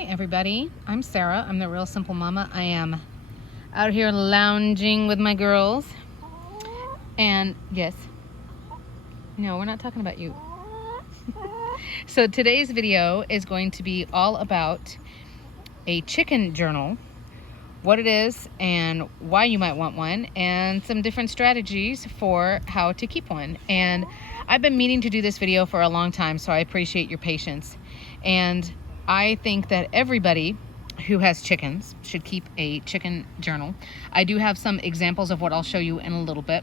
Hi everybody, I'm Sarah. I'm the Real Simple Mama. I am out here lounging with my girls. And yes, no, we're not talking about you. So today's video is going to be all about a chicken journal, what it is and why you might want one, and some different strategies for how to keep one. And I've been meaning to do this video for a long time, so I appreciate your patience. And I think that everybody who has chickens should keep a chicken journal. I do have some examples of what I'll show you in a little bit,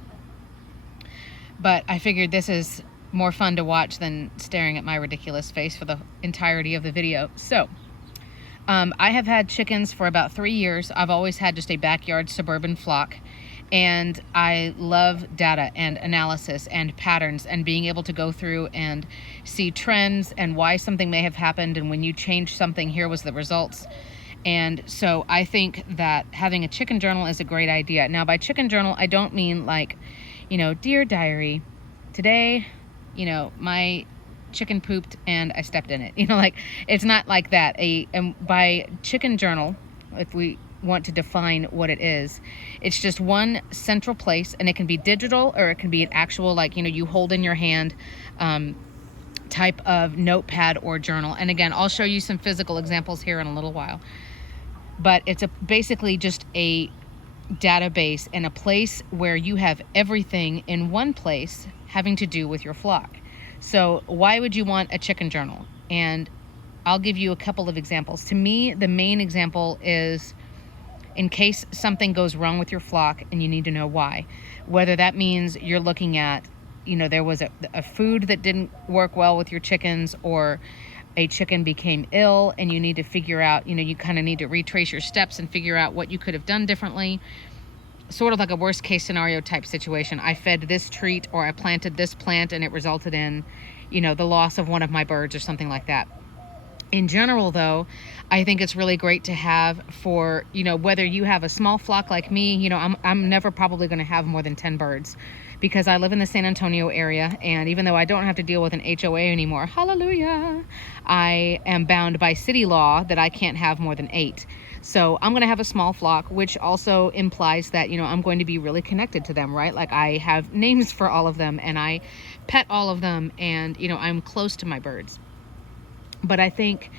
but I figured this is more fun to watch than staring at my ridiculous face for the entirety of the video. So I have had chickens for about 3 years. I've always had just a backyard suburban flock, and I love data and analysis and patterns and being able to go through and see trends and why something may have happened, and when you change something, here was the results. And so I think that having a chicken journal is a great idea. Now, by chicken journal, I don't mean like, dear diary, today, my chicken pooped and I stepped in it. It's not like that. And by chicken journal, if we want to define what it is, it's just one central place, and it can be digital or it can be an actual, you hold in your hand type of notepad or journal. And again, I'll show you some physical examples here in a little while. But it's basically just a database and a place where you have everything in one place having to do with your flock. So why would you want a chicken journal? And I'll give you a couple of examples. To me, the main example is in case something goes wrong with your flock and you need to know why. Whether that means you're looking at, there was a food that didn't work well with your chickens, or a chicken became ill and you need to figure out, you kind of need to retrace your steps and figure out what you could have done differently. Sort of like a worst case scenario type situation. I fed this treat, or I planted this plant and it resulted in, the loss of one of my birds or something like that. In general, though, I think it's really great to have for, whether you have a small flock like me. I'm never probably going to have more than 10 birds because I live in the San Antonio area. And even though I don't have to deal with an HOA anymore, hallelujah, I am bound by city law that I can't have more than 8. So I'm going to have a small flock, which also implies that, I'm going to be really connected to them, right? Like I have names for all of them and I pet all of them, and, I'm close to my birds. But I think,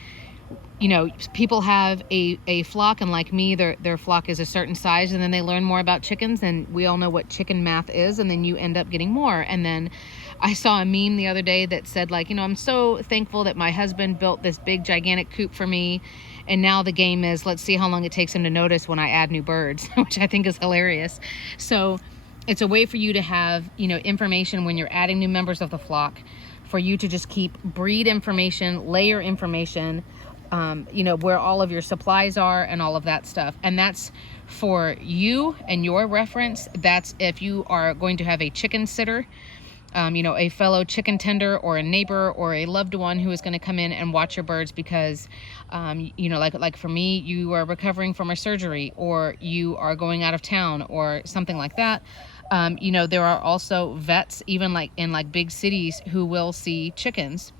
people have a flock, and like me, their flock is a certain size, and then they learn more about chickens, and we all know what chicken math is, and then you end up getting more. And then I saw a meme the other day that said, I'm so thankful that my husband built this big gigantic coop for me, and now the game is, let's see how long it takes him to notice when I add new birds, which I think is hilarious. So it's a way for you to have, information when you're adding new members of the flock, for you to just keep breed information, layer information, where all of your supplies are and all of that stuff. And that's for you and your reference. That's if you are going to have a chicken sitter, a fellow chicken tender or a neighbor or a loved one who is going to come in and watch your birds because, like for me, you are recovering from a surgery, or you are going out of town or something like that. There are also vets, even in big cities, who will see chickens.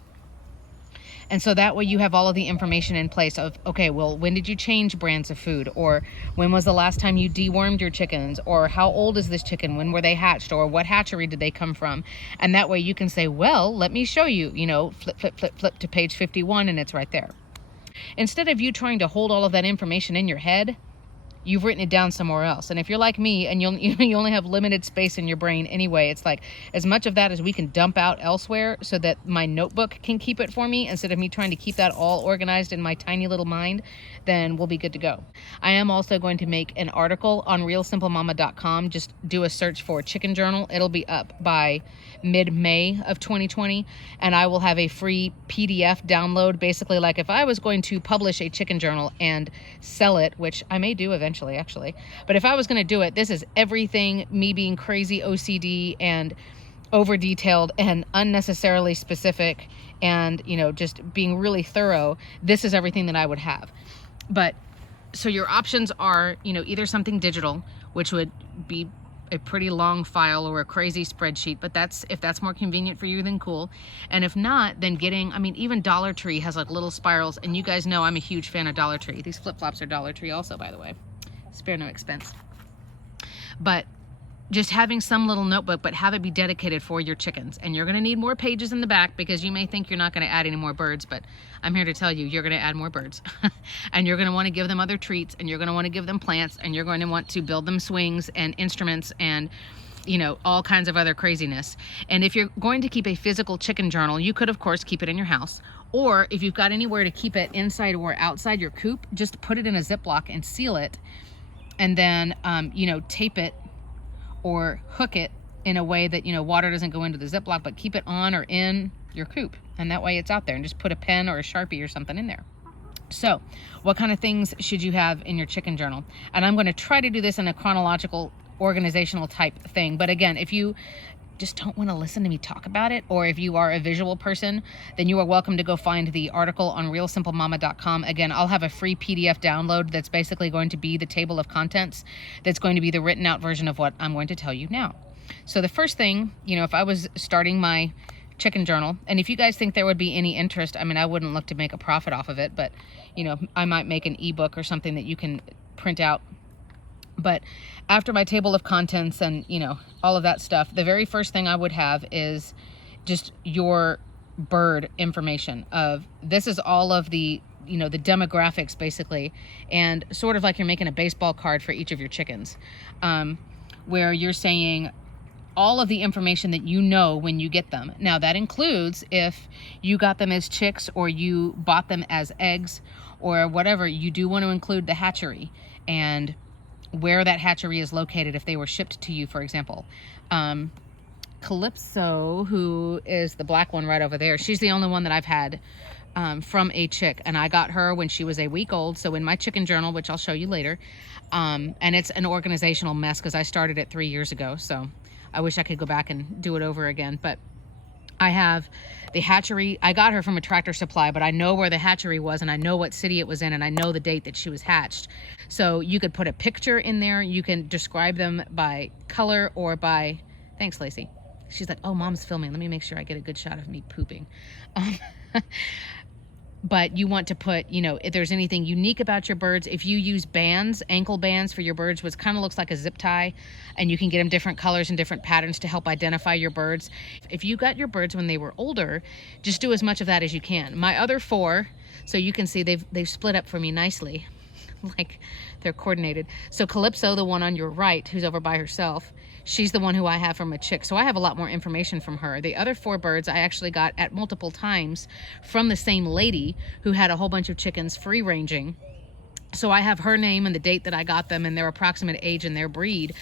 And so that way you have all of the information in place of, okay, well, when did you change brands of food? Or when was the last time you dewormed your chickens? Or how old is this chicken? When were they hatched? Or what hatchery did they come from? And that way you can say, well, let me show you, flip to page 51, and it's right there. Instead of you trying to hold all of that information in your head, you've written it down somewhere else. And if you're like me and you only have limited space in your brain anyway, it's like as much of that as we can dump out elsewhere so that my notebook can keep it for me, instead of me trying to keep that all organized in my tiny little mind, then we'll be good to go. I am also going to make an article on realsimplemama.com. Just do a search for chicken journal. It'll be up by mid-May of 2020, and I will have a free PDF download. Basically, like if I was going to publish a chicken journal and sell it, which I may do eventually, actually, but if I was going to do it, this is everything, me being crazy OCD and over detailed and unnecessarily specific and, just being really thorough. This is everything that I would have. But so your options are, either something digital, which would be a pretty long file or a crazy spreadsheet, but if that's more convenient for you, then cool. And if not, then I mean, even Dollar Tree has like little spirals, and you guys know I'm a huge fan of Dollar Tree. These flip-flops are Dollar Tree also, by the way. Spare no expense. But just having some little notebook, but have it be dedicated for your chickens. And you're gonna need more pages in the back because you may think you're not gonna add any more birds, but I'm here to tell you, you're gonna add more birds. And you're gonna wanna give them other treats, and you're gonna wanna give them plants, and you're going to want to build them swings and instruments and, you know, all kinds of other craziness. And if you're going to keep a physical chicken journal, you could of course keep it in your house. Or if you've got anywhere to keep it inside or outside your coop, just put it in a Ziploc and seal it. And then, you know, tape it or hook it in a way that, you know, water doesn't go into the Ziploc, but keep it on or in your coop. And that way it's out there, and just put a pen or a Sharpie or something in there. So what kind of things should you have in your chicken journal? And I'm going to try to do this in a chronological, organizational type thing. But again, if you just don't want to listen to me talk about it, or if you are a visual person, then you are welcome to go find the article on realsimplemama.com. Again, I'll have a free PDF download that's basically going to be the table of contents that's going to be the written out version of what I'm going to tell you now. So the first thing, you know, if I was starting my chicken journal, and if you guys think there would be any interest, I mean, I wouldn't look to make a profit off of it, but, you know, I might make an ebook or something that you can print out. But after my table of contents and, you know, all of that stuff, the very first thing I would have is just your bird information of, this is all of the, you know, the demographics basically, and sort of like you're making a baseball card for each of your chickens, where you're saying all of the information that you know when you get them. Now that includes if you got them as chicks or you bought them as eggs or whatever, you do want to include the hatchery and where that hatchery is located if they were shipped to you, for example. Calypso, who is the black one right over there, she's the only one that I've had from a chick, and I got her when she was a week old. So in my chicken journal, which I'll show you later, and it's an organizational mess because I started it 3 years ago, so I wish I could go back and do it over again. But I have the hatchery. I got her from a Tractor Supply, but I know where the hatchery was, and I know what city it was in, and I know the date that she was hatched. So you could put a picture in there. You can describe them by color or by, thanks Lacey. She's like, oh, mom's filming. Let me make sure I get a good shot of me pooping. But you want to put, you know, if there's anything unique about your birds, if you use bands, ankle bands for your birds, which kind of looks like a zip tie, and you can get them different colors and different patterns to help identify your birds. If you got your birds when they were older, just do as much of that as you can. My other 4, so you can see they've split up for me nicely, like they're coordinated. So Calypso, the one on your right, who's over by herself, she's the one who I have from a chick. So I have a lot more information from her. The other 4 birds I actually got at multiple times from the same lady who had a whole bunch of chickens free ranging. So I have her name and the date that I got them and their approximate age and their breed.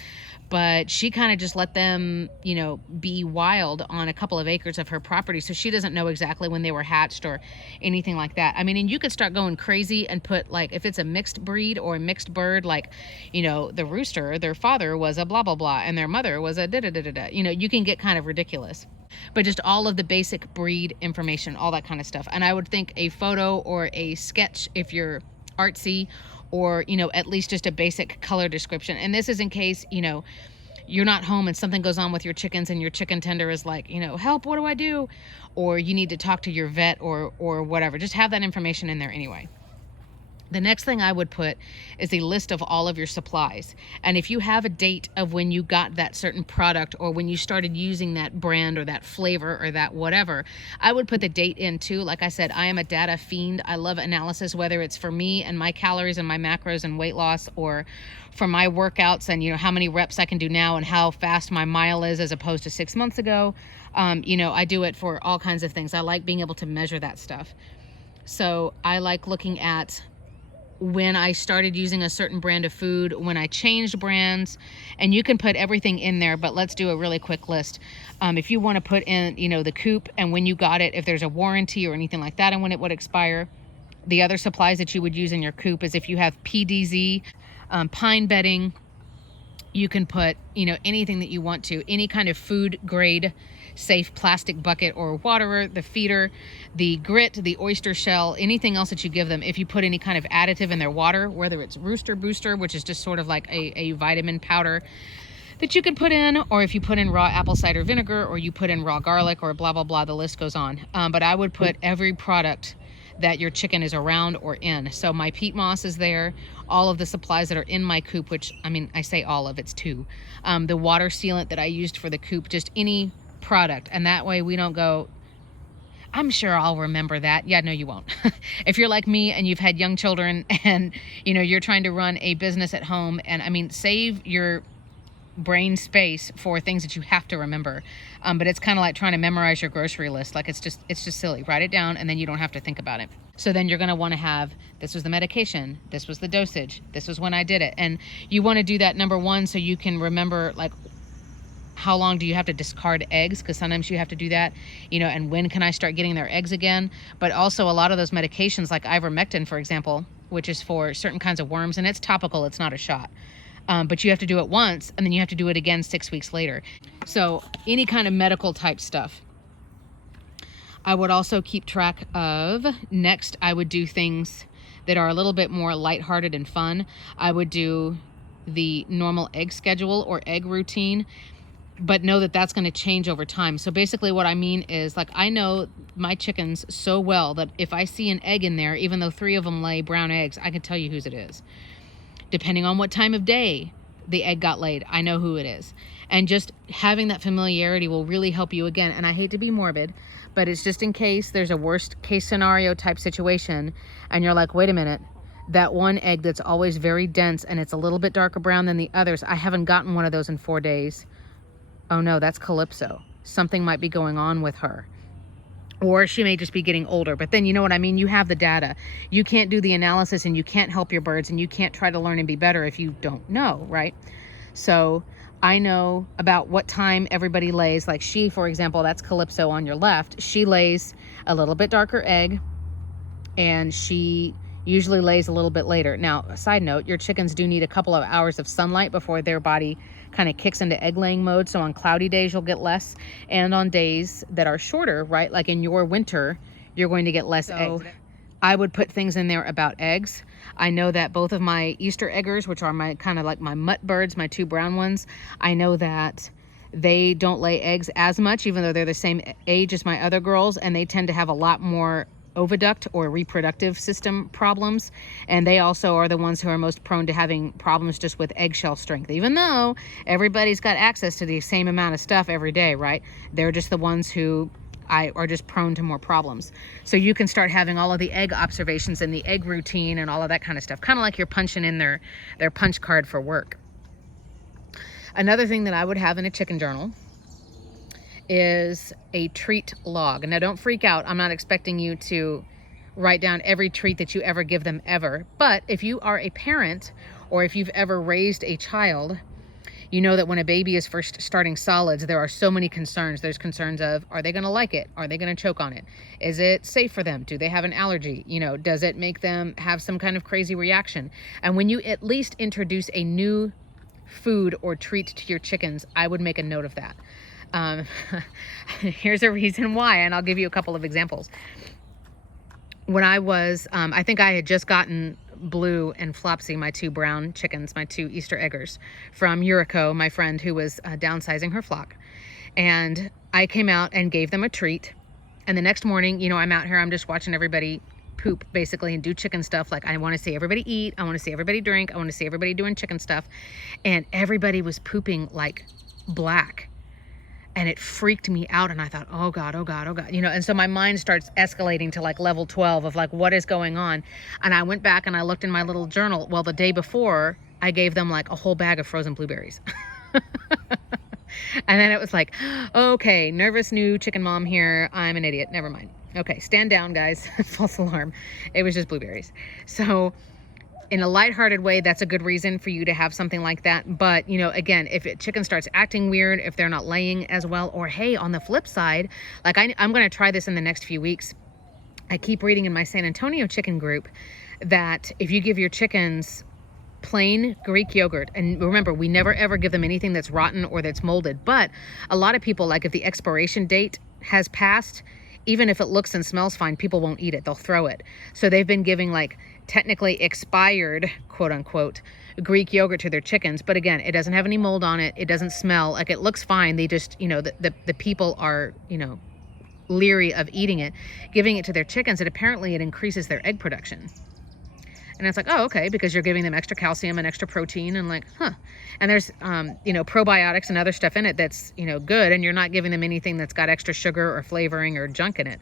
But she kind of just let them, you know, be wild on a couple of acres of her property. So she doesn't know exactly when they were hatched or anything like that. I mean, and you could start going crazy and put, like, if it's a mixed breed or a mixed bird, like, you know, the rooster, their father was a blah, blah, blah, and their mother was a da-da-da-da-da. You know, you can get kind of ridiculous. But just all of the basic breed information, all that kind of stuff. And I would think a photo or a sketch if you're artsy, or, you know, at least just a basic color description. And this is in case, you know, you're not home and something goes on with your chickens and your chicken tender is like, you know, help, what do I do? Or you need to talk to your vet or whatever. Just have that information in there anyway. The next thing I would put is a list of all of your supplies. And if you have a date of when you got that certain product or when you started using that brand or that flavor or that whatever, I would put the date in too. Like I said, I am a data fiend. I love analysis, whether it's for me and my calories and my macros and weight loss, or for my workouts and, you know, how many reps I can do now and how fast my mile is as opposed to 6 months ago. You know, I do it for all kinds of things. I like being able to measure that stuff. So I like looking at when I started using a certain brand of food, when I changed brands, and you can put everything in there, but let's do a really quick list. If you want to put in, you know, the coop and when you got it, if there's a warranty or anything like that and when it would expire. The other supplies that you would use in your coop is if you have PDZ, pine bedding, you can put, you know, anything that you want to, any kind of food grade safe plastic bucket or waterer, the feeder, the grit, the oyster shell, anything else that you give them. If you put any kind of additive in their water, whether it's Rooster Booster, which is just sort of like a vitamin powder, that you could put in, or if you put in raw apple cider vinegar, or you put in raw garlic, or blah, blah, blah, the list goes on. But I would put every product that your chicken is around or in. So my peat moss is there, all of the supplies that are in my coop, which, I mean, I say all of, it's 2. The water sealant that I used for the coop, just any product. And that way we don't go, I'm sure I'll remember that. Yeah, no, you won't. If you're like me and you've had young children and, you know, you're trying to run a business at home, and I mean, save your brain space for things that you have to remember. But it's kind of like trying to memorize your grocery list. Like it's just silly. Write it down and then you don't have to think about it. So then you're going to want to have, this was the medication, this was the dosage, this was when I did it. And you want to do that, number one, so you can remember, like, how long do you have to discard eggs? Because sometimes you have to do that, you know, and when can I start getting their eggs again? But also a lot of those medications, like ivermectin, for example, which is for certain kinds of worms, and it's topical, it's not a shot. But you have to do it once, and then you have to do it again 6 weeks later. So any kind of medical type stuff. I would also keep track of. Next, I would do things that are a little bit more lighthearted and fun. I would do the normal egg schedule or egg routine, but know that that's going to change over time. So basically what I mean is, like, I know my chickens so well that if I see an egg in there, even though 3 of them lay brown eggs, I can tell you whose it is. Depending on what time of day the egg got laid, I know who it is. And just having that familiarity will really help you again. And I hate to be morbid, but it's just in case there's a worst case scenario type situation and you're like, wait a minute, that one egg that's always very dense and it's a little bit darker brown than the others, I haven't gotten one of those in 4 days. Oh no, that's Calypso. Something might be going on with her. Or she may just be getting older. But then, you know what I mean? You have the data. You can't do the analysis and you can't help your birds and you can't try to learn and be better if you don't know, right? So I know about what time everybody lays. Like she, for example, that's Calypso on your left. She lays a little bit darker egg and she usually lays a little bit later. Now, a side note, your chickens do need a couple of hours of sunlight before their body kind of kicks into egg laying mode. So on cloudy days, you'll get less. And on days that are shorter, right? Like in your winter, you're going to get less eggs. I would put things in there about eggs. I know that both of my Easter eggers, which are my kind of like my mutt birds, my 2 brown ones, I know that they don't lay eggs as much, even though they're the same age as my other girls, and they tend to have a lot more oviduct or reproductive system problems, and they also are the ones who are most prone to having problems just with eggshell strength. Even though everybody's got access to the same amount of stuff every day, right? They're just the ones who are just prone to more problems. So you can start having all of the egg observations and the egg routine and all of that kind of stuff, kind of like you're punching in their punch card for work. Another thing that I would have in a chicken journal is a treat log. Now don't freak out. I'm not expecting you to write down every treat that you ever give them ever. But if you are a parent or if you've ever raised a child, you know that when a baby is first starting solids, there are so many concerns. There's concerns of, are they going to like it? Are they going to choke on it? Is it safe for them? Do they have an allergy? You know, does it make them have some kind of crazy reaction? And when you at least introduce a new food or treat to your chickens, I would make a note of that. Here's a reason why, and I'll give you a couple of examples. When I was, I think I had just gotten Blue and Flopsy, my 2 brown chickens, my 2 Easter eggers, from Yuriko, my friend who was downsizing her flock. And I came out and gave them a treat. And the next morning, you know, I'm out here, I'm just watching everybody poop basically and do chicken stuff. Like, I want to see everybody eat, I want to see everybody drink, I want to see everybody doing chicken stuff. And everybody was pooping like black. And it freaked me out. And I thought, oh God, oh God, oh God. You know, and so my mind starts escalating to like level 12 of like, what is going on? And I went back and I looked in my little journal. Well, the day before, I gave them like a whole bag of frozen blueberries. And then it was like, okay, nervous new chicken mom here. I'm an idiot. Never mind. Okay, stand down, guys. False alarm. It was just blueberries. So in a lighthearted way, that's a good reason for you to have something like that. But, you know, again, if chicken starts acting weird, if they're not laying as well, or hey, on the flip side, like I'm going to try this in the next few weeks. I keep reading in my San Antonio chicken group that if you give your chickens plain Greek yogurt, and remember, we never ever give them anything that's rotten or that's molded, but a lot of people, like if the expiration date has passed, even if it looks and smells fine, people won't eat it. They'll throw it. So they've been giving like technically expired, quote unquote, Greek yogurt to their chickens. But again, it doesn't have any mold on it. It doesn't smell. Like, it looks fine. They just, you know, the people are, you know, leery of eating it, giving it to their chickens, and apparently it increases their egg production. And it's like, oh, okay, because you're giving them extra calcium and extra protein, and like, huh. And there's, you know, probiotics and other stuff in it that's, you know, good, and you're not giving them anything that's got extra sugar or flavoring or junk in it.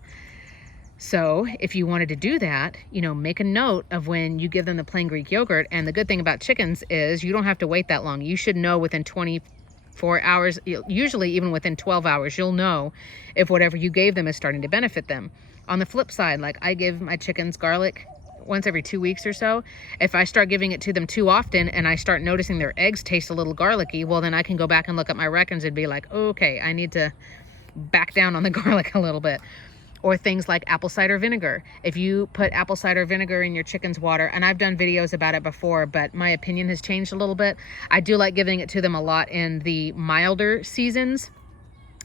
So if you wanted to do that, you know, make a note of when you give them the plain Greek yogurt. And the good thing about chickens is you don't have to wait that long. You should know within 24 hours, usually even within 12 hours, you'll know if whatever you gave them is starting to benefit them. On the flip side, like, I give my chickens garlic once every 2 weeks or so. If I start giving it to them too often and I start noticing their eggs taste a little garlicky, well, then I can go back and look at my records and be like, okay, I need to back down on the garlic a little bit. Or things like apple cider vinegar. If you put apple cider vinegar in your chicken's water, and I've done videos about it before, but my opinion has changed a little bit. I do like giving it to them a lot in the milder seasons.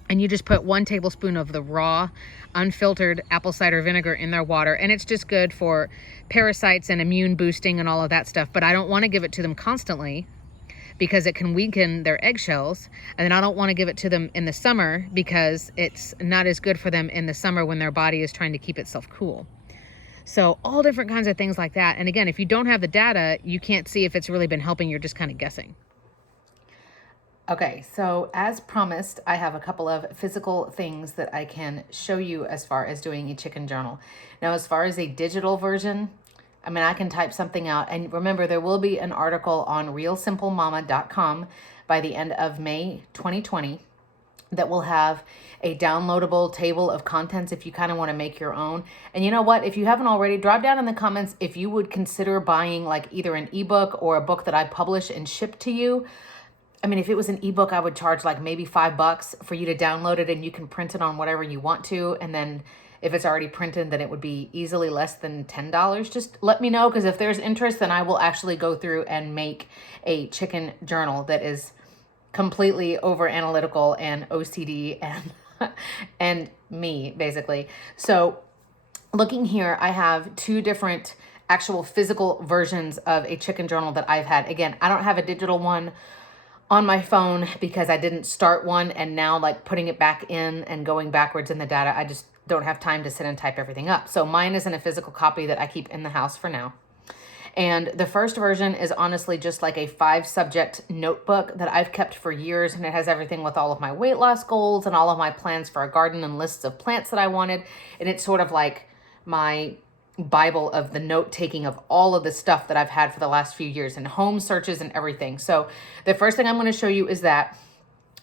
And you just put 1 tablespoon of the raw, unfiltered apple cider vinegar in their water. And it's just good for parasites and immune boosting and all of that stuff. But I don't want to give it to them constantly because it can weaken their eggshells. And then I don't want to give it to them in the summer because it's not as good for them in the summer when their body is trying to keep itself cool. So all different kinds of things like that. And again, if you don't have the data, you can't see if it's really been helping. You're just kind of guessing. Okay, so as promised, I have a couple of physical things that I can show you as far as doing a chicken journal. Now, as far as a digital version, I mean, I can type something out. And remember, there will be an article on realsimplemama.com by the end of May 2020 that will have a downloadable table of contents if you kind of want to make your own. And you know what? If you haven't already, drop down in the comments if you would consider buying like either an ebook or a book that I publish and ship to you. I mean, if it was an ebook, I would charge like maybe $5 for you to download it, and you can print it on whatever you want to. And then if it's already printed, then it would be easily less than $10. Just let me know, because if there's interest, then I will actually go through and make a chicken journal that is completely over analytical and OCD and and me, basically. So looking here, I have 2 different actual physical versions of a chicken journal that I've had. Again, I don't have a digital one on my phone because I didn't start one, and now like putting it back in and going backwards in the data, I just don't have time to sit and type everything up. So mine is in a physical copy that I keep in the house for now. And the first version is honestly just like a 5-subject notebook that I've kept for years, and it has everything with all of my weight loss goals and all of my plans for a garden and lists of plants that I wanted. And it's sort of like my Bible of the note taking of all of the stuff that I've had for the last few years, and home searches and everything. So the first thing I'm going to show you is that,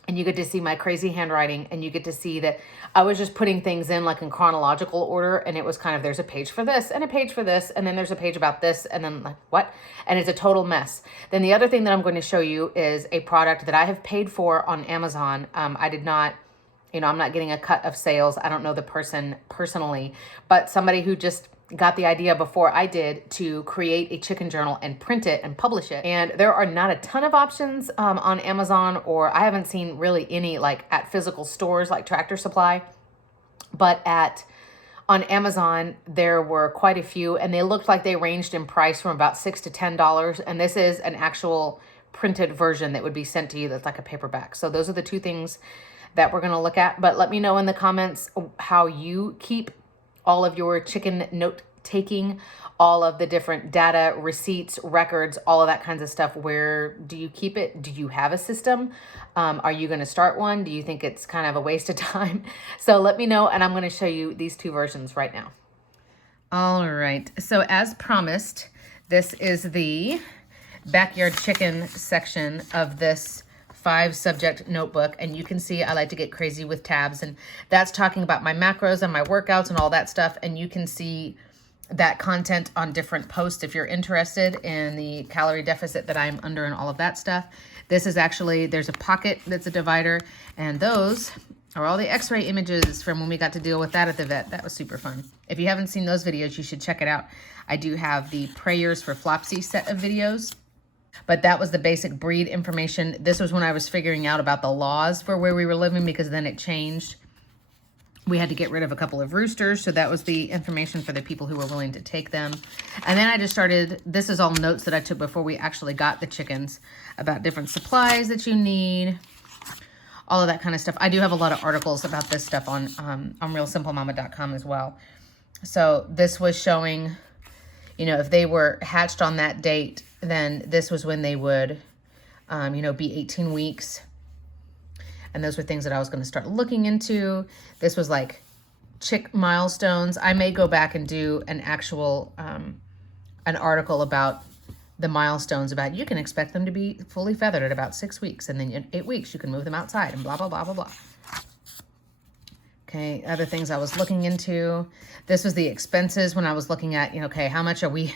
and you get to see my crazy handwriting, and you get to see that I was just putting things in like in chronological order, and it was kind of, there's a page for this and a page for this, and then there's a page about this, and then like what? And it's a total mess. Then the other thing that I'm going to show you is a product that I have paid for on Amazon. I did not, you know, I'm not getting a cut of sales. I don't know the person personally, but somebody who just got the idea before I did to create a chicken journal and print it and publish it. And there are not a ton of options on Amazon, or I haven't seen really any like at physical stores like Tractor Supply, but on Amazon, there were quite a few, and they looked like they ranged in price from about $6 to $10. And this is an actual printed version that would be sent to you that's like a paperback. So those are the 2 things that we're going to look at. But let me know in the comments how you keep all of your chicken note taking, all of the different data, receipts, records, all of that kinds of stuff. Where do you keep it? Do you have a system? Are you going to start one? Do you think it's kind of a waste of time? So let me know, and I'm going to show you these 2 versions right now. All right. So as promised, this is the backyard chicken section of this 5-subject notebook, and you can see I like to get crazy with tabs, and that's talking about my macros and my workouts and all that stuff. And you can see that content on different posts if you're interested in the calorie deficit that I'm under and all of that stuff. This is actually, there's a pocket that's a divider, and those are all the x-ray images from when we got to deal with that at the vet. That was super fun. If you haven't seen those videos, you should check it out. I do have the Prayers for Flopsy set of videos, but that was the basic breed information. This was when I was figuring out about the laws for where we were living, because then it changed We had to get rid of a couple of roosters, so that was the information for the people who were willing to take them. And then I just started, this is all notes that I took before we actually got the chickens, about different supplies that you need, all of that kind of stuff. I do have a lot of articles about this stuff on realsimplemama.com as well. So this was showing, you know, if they were hatched on that date, then this was when they would, you know, be 18 weeks. And those were things that I was going to start looking into. This was like chick milestones. I may go back and do an actual, an article about the milestones, about you can expect them to be fully feathered at about 6 weeks. And then in 8 weeks, you can move them outside and blah, blah, blah, blah, blah. Okay, other things I was looking into. This was the expenses when I was looking at, you know, okay, how much are we,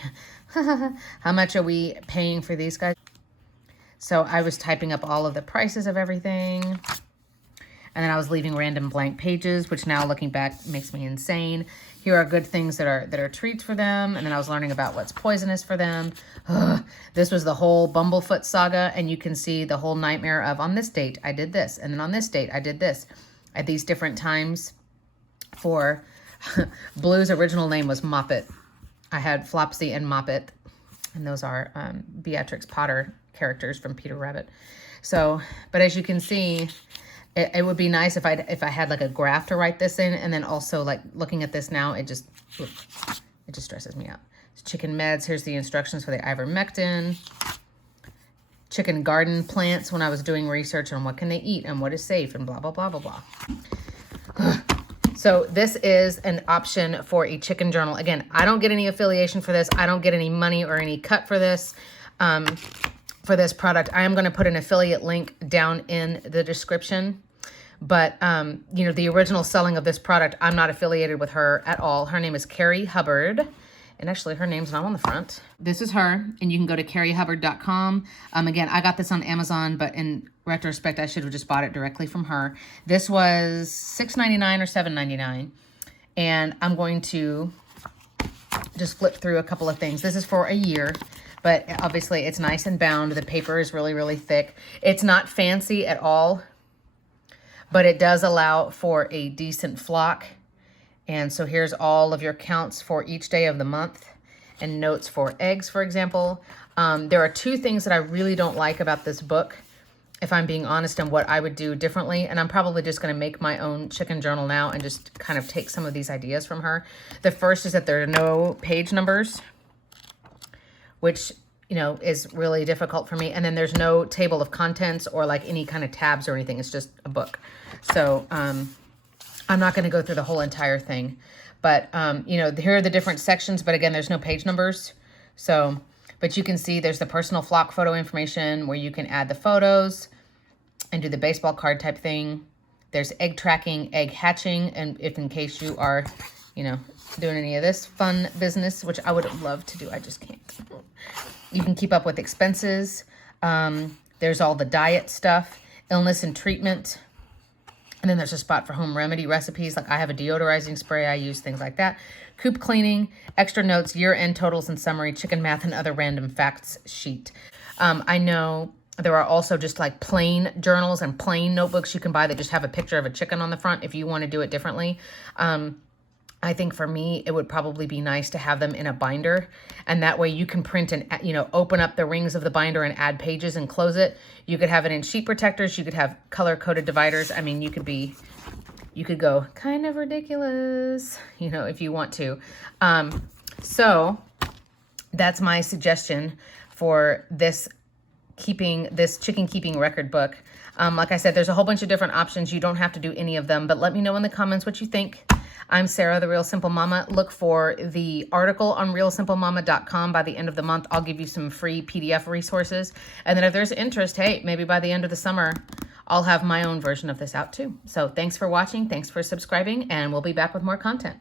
how much are we paying for these guys? So I was typing up all of the prices of everything. And then I was leaving random blank pages, which now looking back makes me insane. Here are good things that are treats for them. And then I was learning about what's poisonous for them. Ugh. This was the whole Bumblefoot saga. And you can see the whole nightmare of, on this date, I did this. And then on this date, I did this. At these different times for Blue's original name was Moppet. I had Flopsy and Moppet. And those are Beatrix Potter characters from Peter Rabbit. So, but as you can see, it would be nice if I had like a graph to write this in, and then also like looking at this now, it just stresses me out. It's chicken meds. Here's the instructions for the ivermectin. Chicken garden plants when I was doing research on what can they eat and what is safe and blah, blah, blah, blah, blah. So this is an option for a chicken journal. Again, I don't get any affiliation for this. I don't get any money or any cut for this. For this product. I am going to put an affiliate link down in the description. But, you know, the original selling of this product, I'm not affiliated with her at all. Her name is Carrie Hubbard. And actually, her name's not on the front. This is her, and you can go to carriehubbard.com. Again, I got this on Amazon, but in retrospect, I should have just bought it directly from her. This was $6.99 or $7.99. And I'm going to just flip through a couple of things. This is for a year. But obviously it's nice and bound. The paper is really, really thick. It's not fancy at all, but it does allow for a decent flock. And so here's all of your counts for each day of the month and notes for eggs, for example. There are two things that I really don't like about this book, if I'm being honest, and what I would do differently. And I'm probably just going to make my own chicken journal now and just kind of take some of these ideas from her. The first is that there are no page numbers, which, you know, is really difficult for me. And then there's no table of contents or like any kind of tabs or anything. It's just a book. So I'm not going to go through the whole entire thing. But, you know, here are the different sections. But again, there's no page numbers. So, but you can see there's the personal flock photo information where you can add the photos and do the baseball card type thing. There's egg tracking, egg hatching. And if in case you are, you know, doing any of this fun business, which I would love to do, I just can't. You can keep up with expenses. There's all the diet stuff, illness and treatment. And then there's a spot for home remedy recipes. Like I have a deodorizing spray I use, things like that. Coop cleaning, extra notes, year-end totals and summary, chicken math, and other random facts sheet. I know there are also just like plain journals and plain notebooks you can buy that just have a picture of a chicken on the front if you want to do it differently. I think for me, it would probably be nice to have them in a binder, and that way you can print and, you know, open up the rings of the binder and add pages and close it. You could have it in sheet protectors. You could have color-coded dividers. I mean, you could go kind of ridiculous, you know, if you want to. So that's my suggestion for this chicken keeping record book. Like I said, there's a whole bunch of different options. You don't have to do any of them, but let me know in the comments what you think. I'm Sarah, the Real Simple Mama. Look for the article on realsimplemama.com by the end of the month. I'll give you some free PDF resources. And then if there's interest, hey, maybe by the end of the summer, I'll have my own version of this out too. So thanks for watching. Thanks for subscribing, and we'll be back with more content.